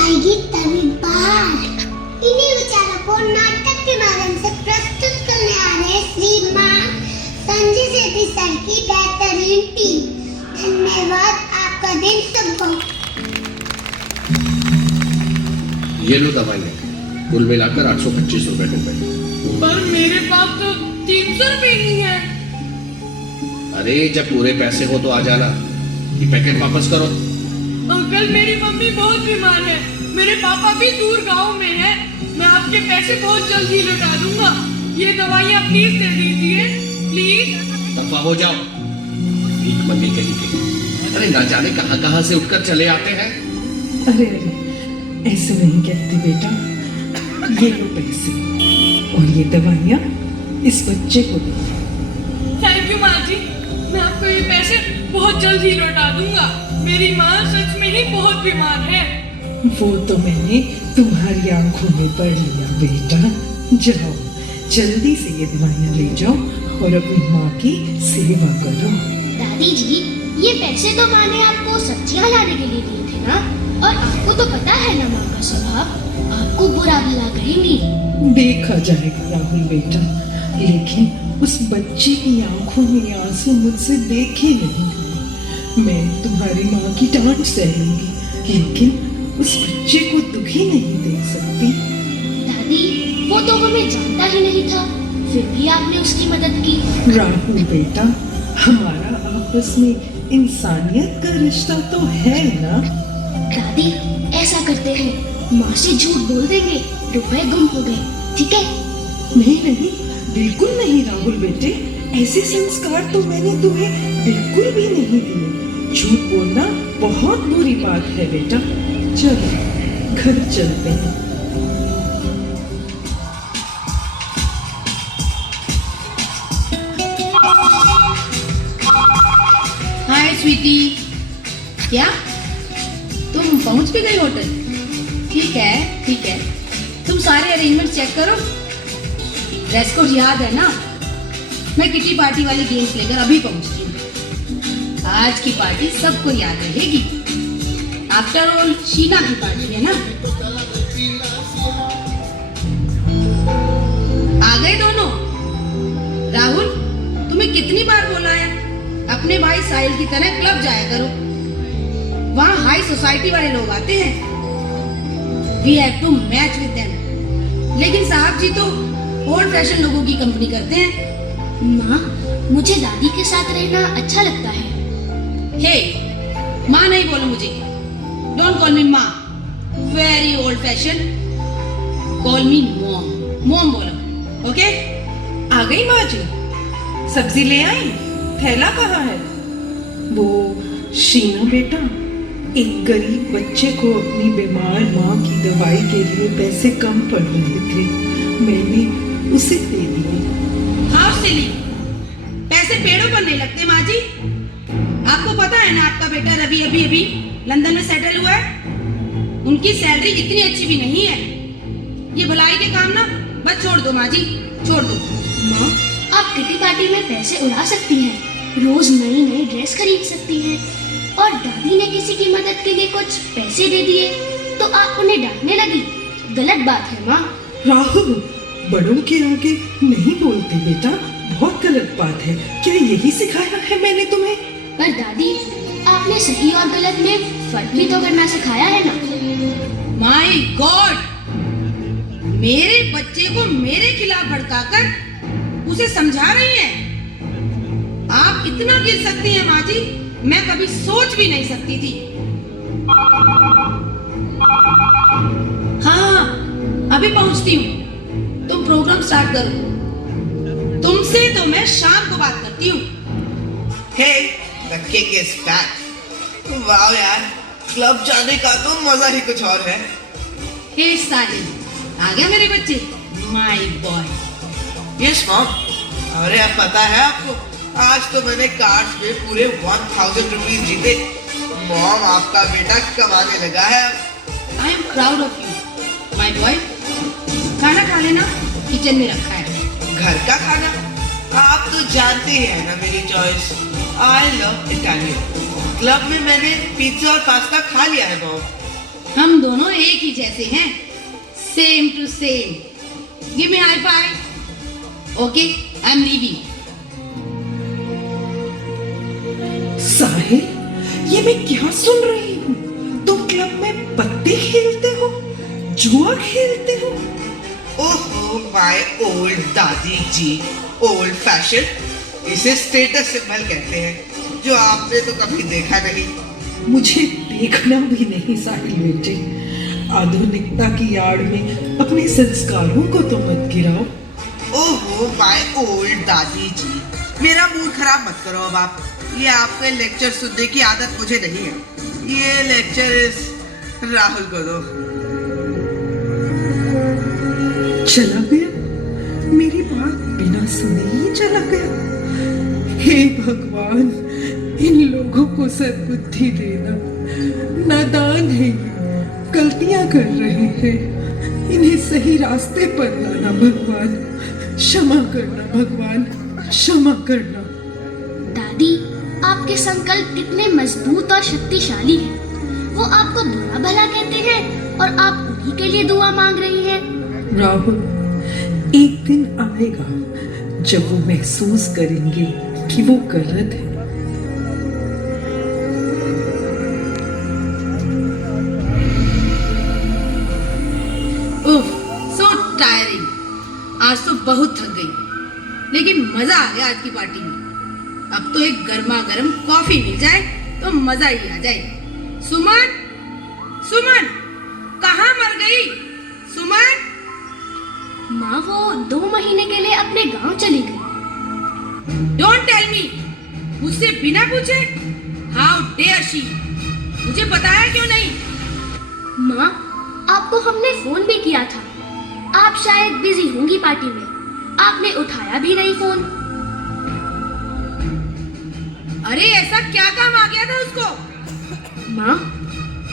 आएगी तभी बाहर। इन्हीं विचारों को नाटक के माध्यम से प्रस्तुत करने आ रहे श्रीमान संजय सेठी सर की बेहतरीन टीम। धन्यवाद, आपका दिन शुभ हो। ये लो दवाइयाँ, कुल मिलाकर 825 रुपए हो गए। पर मेरे पास तो 300 रुपए ही है। अरे जब पूरे पैसे हो तो आ जाना, ये पैकेट वापस करो। अंकल, मेरी मम्मी बहुत बीमार है, मेरे पापा भी दूर गांव में है। मैं आपके पैसे बहुत जल्दी लौटा दूंगा। ये दवाइयाँ प्लीज दे दीजिए, प्लीज। दफा हो जाओ, भीख मंगी कहीं के। अरे ना जाने कहाँ से उठकर चले आते हैं। अरे अरे, ऐसे नहीं कहती बेटा। ये लो पैसे और ये दवाइयाँ इस बच्चे को दो। थैंक यू माँ जी, मैं आपको ये पैसे बहुत जल्दी लौटा दूंगा। मेरी माँ सच में ही बहुत बीमार है। वो तो मैंने तुम्हारी आंखों में पढ़ लिया बेटा। जाओ जल्दी से ये दवाइयाँ ले जाओ और अपनी माँ की सेवा करो। दादी जी, ये पैसे तो माँ ने आपको सब्जियाँ लाने के लिए दिए थे ना, और आपको तो पता है ना माँ का स्वभाव, आपको बुरा भला कहेंगी। देखा जाएगा राहुल बेटा, लेकिन उस बच्चे की आंखों में आंसू मुझसे देखे नहीं गए। मैं तुम्हारी माँ की डांट सहूंगी, लेकिन उस बच्चे को दुखी नहीं देख सकती। दादी, वो तो हमें जानता ही नहीं था, फिर भी आपने उसकी मदद की। राहुल बेटा, हमारा आपस में इंसानियत का रिश्ता तो है ना। दादी, ऐसा करते हैं, माँ से झूठ बोल देंगे, रुपए गुम हो गए, ठीक है? नहीं नहीं, बिल्कुल नहीं राहुल बेटे, ऐसे संस्कार तो मैंने तुम्हें बिल्कुल भी नहीं दिए। झूठ बोलना बहुत बुरी बात है बेटा। चलो घर चलते हैं। हाय स्वीटी, क्या तुम पहुंच भी गई होटल? ठीक है ठीक है, तुम सारे अरेंजमेंट चेक करो। ड्रेस कोड याद है ना? मैं किटी पार्टी वाली गेम्स लेकर अभी पहुंचती हूँ। आज की पार्टी सबको याद रहेगी। आफ्टर ऑल शीना की पार्टी है ना। आ गए दोनों? राहुल, तुम्हें कितनी बार बोला है अपने भाई साहिल की तरह क्लब जाया करो। वहाँ हाई सोसाइटी वाले लोग आते हैं। We have to match with them. लेकिन साहब जी तो ओल्ड फैशन लोगों की कंपनी करते हैं। माँ, मुझे दादी के साथ रहना अच्छा लगता है। हे, माँ नहीं बोलो मुझे। डोंट कॉल मी माँ, वेरी ओल्ड फैशन। कॉल मी मॉम। मॉम बोलो, ओके? आ गई माँ जी, सब्जी ले आई? थैला कहाँ है? वो शीना बेटा, एक गरीब बच्चे को अपनी बीमार माँ की दवाई के लिए पैसे कम पड़ रहे थे, मैंने उसे दे दिए। हाउ सिली, पैसे पेड़ों पर नहीं लगते माँ जी। आपको पता है ना आपका बेटा रवि अभी अभी लंदन में सेटल हुआ है। उनकी सैलरी इतनी अच्छी भी नहीं है। ये भलाई के काम ना बस छोड़ दो माँ जी, छोड़ दो। माँ, आप किटी पार्टी में पैसे उड़ा सकती हैं, रोज नई नई ड्रेस खरीद सकती हैं, और दादी ने किसी की मदद के लिए कुछ पैसे दे दिए तो आप उन्हें डांटने लगी। गलत बात है माँ। राहुल, बड़ों के आगे नहीं बोलते बेटा, बहुत गलत बात है। क्या यही सिखाया है मैंने तुम्हें? पर दादी, आपने सही और गलत में फर्क भी तो करना सिखाया है ना। माय गॉड, मेरे बच्चे को मेरे खिलाफ भड़काकर उसे समझा रही हैं। आप इतना गिर सकती हैं माँ जी, मैं कभी सोच भी नहीं सकती थी। हाँ, अभी पहुंचती हूँ। तुम प्रोग्राम स्टार्ट करो। तुमसे तो मैं शाम को बात करती हूँ। Hey, the kick is back. वाह यार, क्लब जाने का तो मजा ही कुछ और है। हे साहिल, आ गया मेरे बच्चे, माय बॉय। Yes mom. अरे अब पता है आपको, आज तो मैंने कार्ड्स पे पूरे 1000 रुपीज जीते। मॉम, आपका बेटा कमाने लगा है अब। I am proud of you my boy. खाना खा लेना, किचन में रखा है। घर का खाना? आप तो जानते ही हैं ना मेरी choice. I love Italian. Club में मैंने पिज्जा और पास्ता खा लिया है मॉम। हम दोनों एक ही जैसे हैं, same to same. Give me high five. Okay, I am leaving. Sahil, ये मैं क्या सुन रही हूँ? तुम क्लब में पत्ते खेलते हो, जुआ खेलते हो? ओहो माय ओल्ड दादी जी, ओल्ड फैशन। इसे स्टेटस सिंबल कहते हैं, जो आपने तो कभी देखा नहीं। मुझे देखना भी नहीं साहिल बेटे। आधुनिकता की आड़ में अपने संस्कारों को तो मत गिराओ। ओहो माय ओल्ड दादी जी, मेरा मूड खराब मत करो अब आप। ये आपके लेक्चर सुनने की आदत मुझे नहीं है। ये लेक्चर इस राहुल को दो। चला गया, मेरी बात बिना सुने ही चला गया। हे भगवान, इन लोगों को सद्बुद्धि देना। नादान है ये, गलतियां कर रहे हैं। इन्हें सही रास्ते पर लाना भगवान। क्षमा करना भगवान, क्षमा करना। दादी, आपके संकल्प कितने मजबूत और शक्तिशाली हैं। वो आपको बुरा भला कहते हैं और आप उन्हीं के लिए दुआ मांग रही हैं। राहुल, एक दिन आएगा जब वो महसूस करेंगे कि वो गलत है। उफ, सो टायरिंग। आज तो बहुत थक गई, लेकिन मजा आ गया आज की पार्टी में। अब तो एक गर्मा गर्म कॉफी मिल जाए तो मजा ही आ जाए। सुमन, सुमन, कहाँ मर गई? सुमन। माँ वो 2 महीने के लिए अपने गांव चली गई। डोंट टेल मी, मुझसे बिना पूछे? How dare she! मुझे बताया क्यों नहीं? माँ, आपको हमने फोन भी किया था। आप शायद बिजी होंगी पार्टी में, आपने उठाया भी नहीं फोन। अरे ऐसा क्या काम आ गया था उसको? माँ,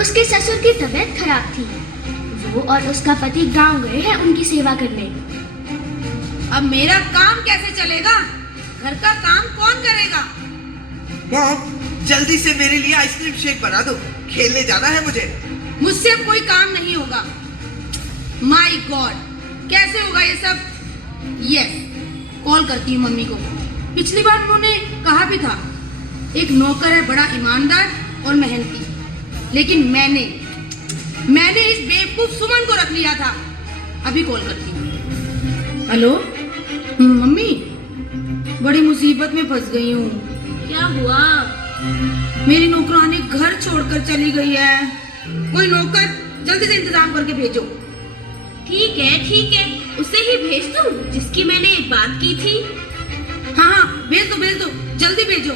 उसके ससुर की तबीयत खराब थी। वो और उसका पति गांव गए हैं उनकी सेवा करने। अब मेरा काम कैसे चलेगा? घर का काम कौन करेगा? मॉम, जल्दी से मेरे लिए आइसक्रीम शेक बना दो, खेलने जाना है मुझे। मुझसे अब कोई काम नहीं होगा। माय गॉड, कैसे होगा ये सब? यस, कॉल करती हूँ मम्मी को। पिछली बार उन्होंने कहा भी था, एक नौकर है बड़ा ईमानदार और मेहनती, लेकिन मैंने इस बेवकूफ सुमन को रख लिया था। अभी कॉल करती हूँ। हेलो मम्मी, बड़ी मुसीबत में फंस गई हूँ। क्या हुआ? मेरी नौकरानी घर छोड़कर चली गई है। कोई नौकर जल्दी से इंतजाम करके भेजो। ठीक है, उसे ही भेज दूं जिसकी मैंने बात की थी। हाँ, भेज दो, जल्दी भेजो।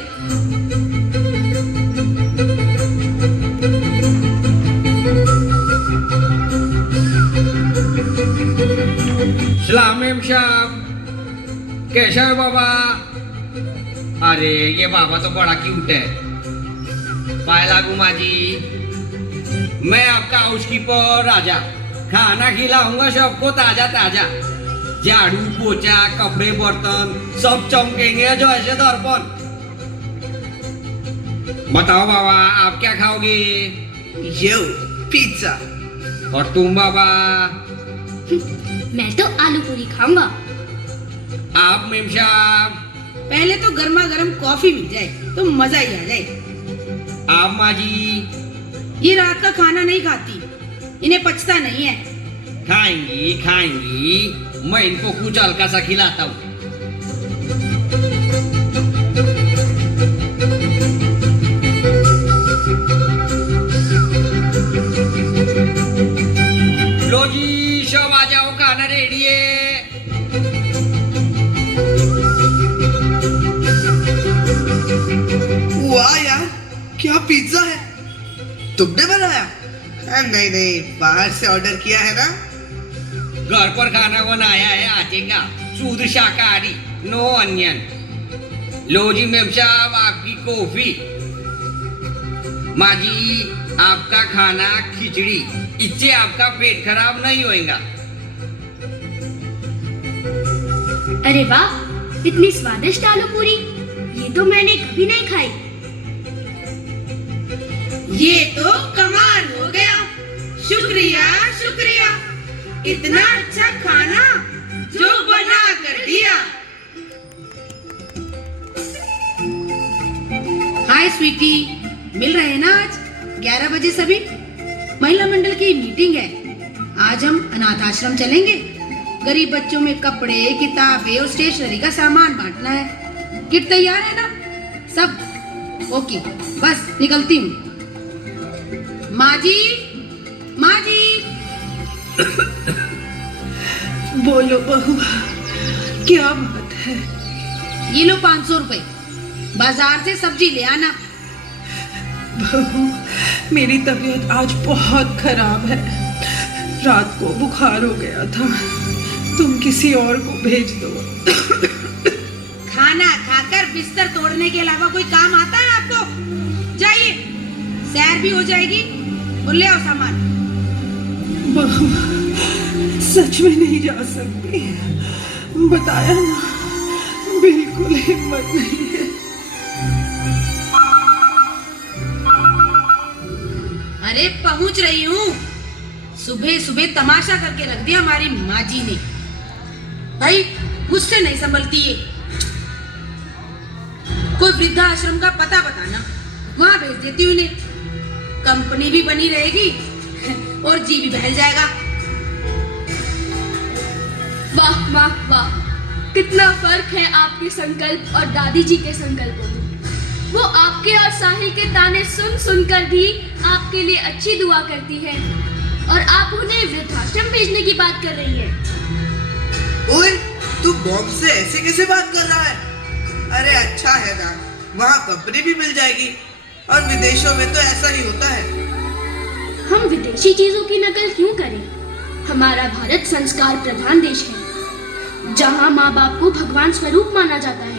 सलाम साहब, कैसा है बाबा? अरे ये बाबा तो बड़ा क्यूट है। पाए लागू माँ जी, मैं आपका हाउसकीपर राजा। खाना खिलाऊंगा सबको ताजा ताजा। झाड़ू पोछा कपड़े बर्तन सब चमकेंगे जो ऐसे दर्पण। बताओ बाबा, आप क्या खाओगे? यो, पिज्जा। और तुम बाबा? मैं तो आलू पूरी खाऊंगा। आप मेम साहब? पहले तो गर्मा गर्म कॉफी मिल जाए तो मजा ही आ जाए। आप माँ जी? ये रात का खाना नहीं खाती, इन्हें पचता नहीं है। खाएंगी, मैं इनको कुछ हल्का सा खिलाता हूँ। लो जी, सब आ जाओ, खाना रेडी है। वाह यार, क्या पिज्जा है! तुमने बनाया? नहीं, बाहर से ऑर्डर किया है ना? घर पर खाना बनाया है आटे का, शुद्ध शाकाहारी, नो अनियन। लो जी मेम साहब, आपकी कॉफी। माँ जी, आपका खाना खिचड़ी। इससे आपका पेट खराब नहीं होएगा। अरे वाह, इतनी स्वादिष्ट आलू पूरी, ये तो मैंने कभी नहीं खाई। ये तो कमाल हो गया। शुक्रिया शुक्रिया, इतना अच्छा खाना जो बना कर दिया। हाय स्वीटी, मिल रहे हैं ना आज 11 बजे सभी? महिला मंडल की मीटिंग है। आज हम अनाथ आश्रम चलेंगे। गरीब बच्चों में कपड़े, किताबें और स्टेशनरी का सामान बांटना है। किट तैयार है ना सब? ओके, बस निकलती हूँ। माँ जी, माँ जी। बोलो बहू, क्या बात है? ये लो 500 रुपए, बाजार से सब्जी ले आना। बहू, मेरी तबीयत आज बहुत खराब है। रात को बुखार हो गया था, तुम किसी और को भेज दो। खाना खाकर बिस्तर तोड़ने के अलावा कोई काम आता है आपको? जाइए, सैर भी हो जाएगी और ले आओ सामान। बहू, सच में नहीं जा सकती, बताया ना, बिल्कुल हिम्मत नहीं है। अरे पहुंच रही हूँ। सुबह सुबह तमाशा करके रख दिया हमारी माँ जी ने। भाई मुझसे नहीं संभलती ये। कोई वृद्धाश्रम का पता बताना, वहां भेज देती हूँ इन्हें। कंपनी भी बनी रहेगी और जी भी बहल जाएगा। वाह वाह वाह, कितना फर्क है आपके संकल्प और दादी जी के संकल्पों में। वो आपके और साहिल के ताने सुन सुनकर भी आपके लिए अच्छी दुआ करती है, और आप उन्हें वृद्धाश्रम भेजने की बात कर रही है। ओए, तू बॉम्ब से ऐसे कैसे बात कर रहा है? अरे अच्छा है ना, वहाँ कंपनी भी मिल जाएगी, और विदेशों में तो ऐसा ही होता है। हम विदेशी चीजों की नकल क्यों करें? हमारा भारत संस्कार प्रधान देश है, जहाँ माँ बाप को भगवान स्वरूप माना जाता है।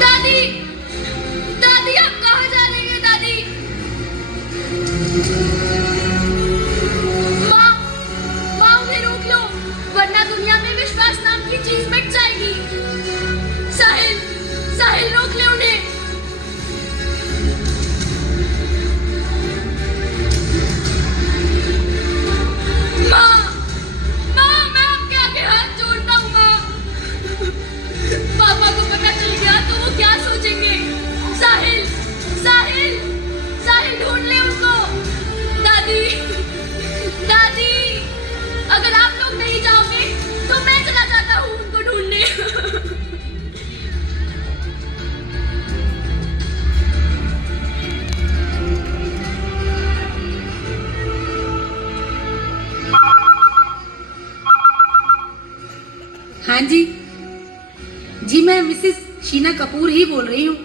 दादी, दादी आप कहाँ जा रही हैं दादी? माँ, माँ उन्हें रोक लो, वरना दुनिया में विश्वास नाम की चीज मिट जाएगी। साहिल, साहिल रोक ले उन्हें। माँ, माँ मैं आपके आगे हाथ जोड़ता हूँ माँ। पापा को पता चल गया तो वो क्या सोचेंगे? साहिल, साहिल, साहिल ढूंढ ले उनको। दादी, दादी, अगर आप लोग नहीं जाओगे तो मैं चला जाता हूँ उनको ढूंढने। हाँ जी, जी मैं मिसेस शीना कपूर ही बोल रही हूँ।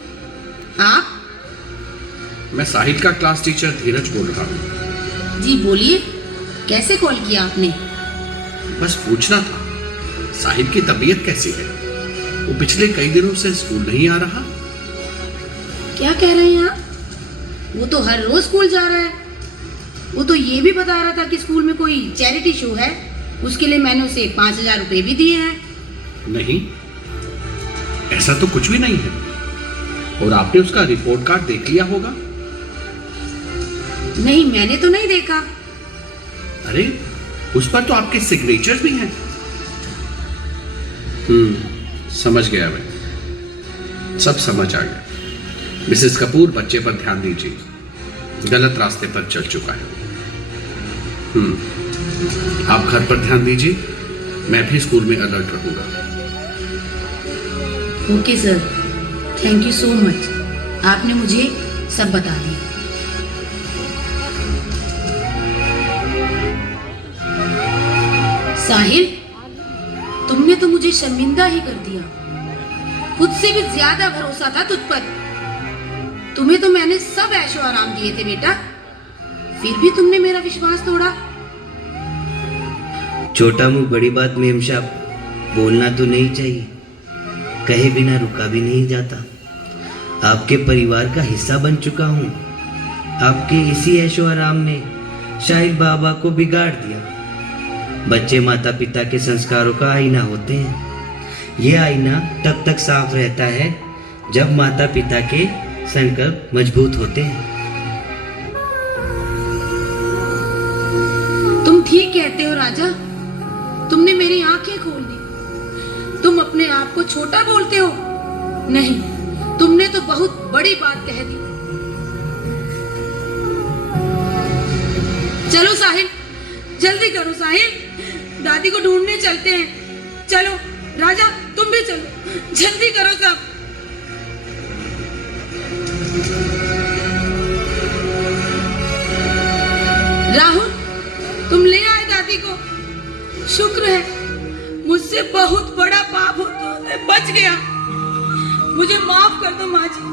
आप? मैं साहिल का क्लास टीचर धीरज बोल रहा हूँ। जी बोलिए, कैसे कॉल किया आपने? बस पूछना था, साहिल की तबीयत कैसी है? वो पिछले कई दिनों से स्कूल नहीं आ रहा। क्या कह रहे हैं आप? वो तो हर रोज स्कूल जा रहा है। वो तो ये भी बता रहा था कि स्कूल में कोई चैरिटी शो है, उसके लिए मैंने उसे 5000 रुपए भी दिए हैं। नहीं, ऐसा तो कुछ भी नहीं है। और आपने उसका रिपोर्ट कार्ड देख लिया होगा। नहीं, मैंने तो नहीं देखा। अरे उस पर तो आपके सिग्नेचर्स भी हैं। समझ गया मैं, सब समझ आ गया। मिसेस कपूर, बच्चे पर ध्यान दीजिए, गलत रास्ते पर चल चुका है। आप घर पर ध्यान दीजिए, मैं भी स्कूल में अलर्ट रहूंगा। Okay sir, thank you so much, आपने मुझे सब बता दिया। साहिल, तुमने तो मुझे शर्मिंदा ही कर दिया। खुद से भी ज्यादा भरोसा था तुझ पर। तुम्हें तो मैंने सब ऐशो आराम दिए थे बेटा, फिर भी तुमने मेरा विश्वास तोड़ा। छोटा मुंह बड़ी बात मेम साहब, बोलना तो नहीं चाहिए, कहे बिना रुका भी नहीं जाता। आपके परिवार का हिस्सा बन चुका हूँ। आपके इसी ऐशो आराम ने शाहिल बाबा को बिगाड़ दिया। बच्चे माता पिता के संस्कारों का आईना होते हैं। ये आईना तब तक साफ रहता है जब माता पिता के संकल्प मजबूत होते हैं। तुम ठीक कहते हो राजा, तुमने मेरी आंखें खोल दी। तुम अपने आप को छोटा बोलते हो? नहीं, तुमने तो बहुत बड़ी बात कह दी। चलो साहिल, जल्दी करो साहिल, दादी को ढूंढने चलते हैं। चलो राजा, तुम भी चलो, जल्दी करो सब। राहुल, तुम ले आए दादी को, शुक्र है। मुझसे बहुत बड़ा पाप होता है, बच गया। मुझे माफ कर दो माँ जी,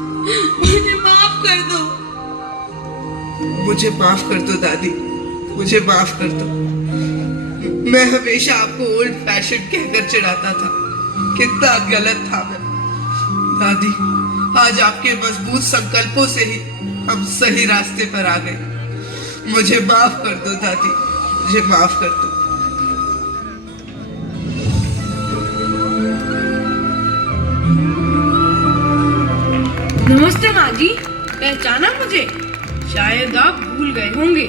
मुझे माफ कर दो। मुझे माफ कर दो दादी, मुझे माफ कर दो। मैं हमेशा आपको ओल्ड फैशन कहकर चिढ़ाता था, कितना गलत था मैं। दादी, आज आपके मजबूत संकल्पों से ही हम सही रास्ते पर आ गए। मुझे माफ कर दो दादी, मुझे माफ कर दो। नमस्ते माँ जी, पहचाना मुझे? शायद आप भूल गए होंगे,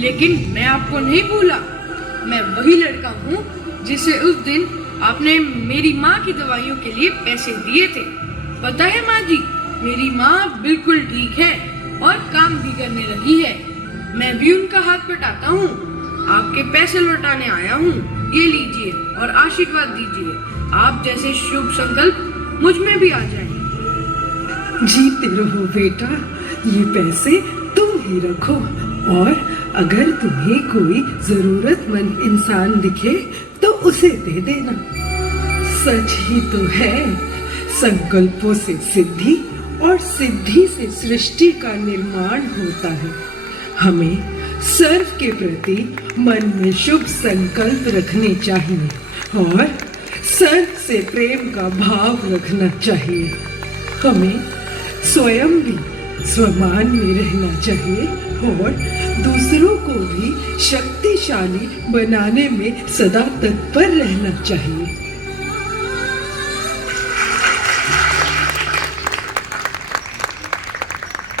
लेकिन मैं आपको नहीं भूला। मैं वही लड़का हूँ जिसे उस दिन आपने मेरी माँ की दवाइयों के लिए पैसे दिए थे। पता है माँ जी, मेरी माँ बिल्कुल ठीक है और काम भी करने लगी है। मैं भी उनका हाथ बटाता हूँ। आपके पैसे लौटाने आया हूँ, ये लीजिए और आशीर्वाद दीजिए। आप जैसे शुभ संकल्प मुझ में भी आ जाए। जीते रहो बेटा, ये पैसे तुम ही रखो, और अगर तुम्हें कोई जरूरतमंद इंसान दिखे तो उसे दे देना। सच ही तो है, संकल्पों से सिद्धि और सिद्धि से सृष्टि का निर्माण होता है। हमें सर्व के प्रति मन में शुभ संकल्प रखने चाहिए और सर्व से प्रेम का भाव रखना चाहिए। हमें स्वयं भी स्वमान में रहना चाहिए और दूसरों को भी शक्तिशाली बनाने में सदा तत्पर रहना चाहिए।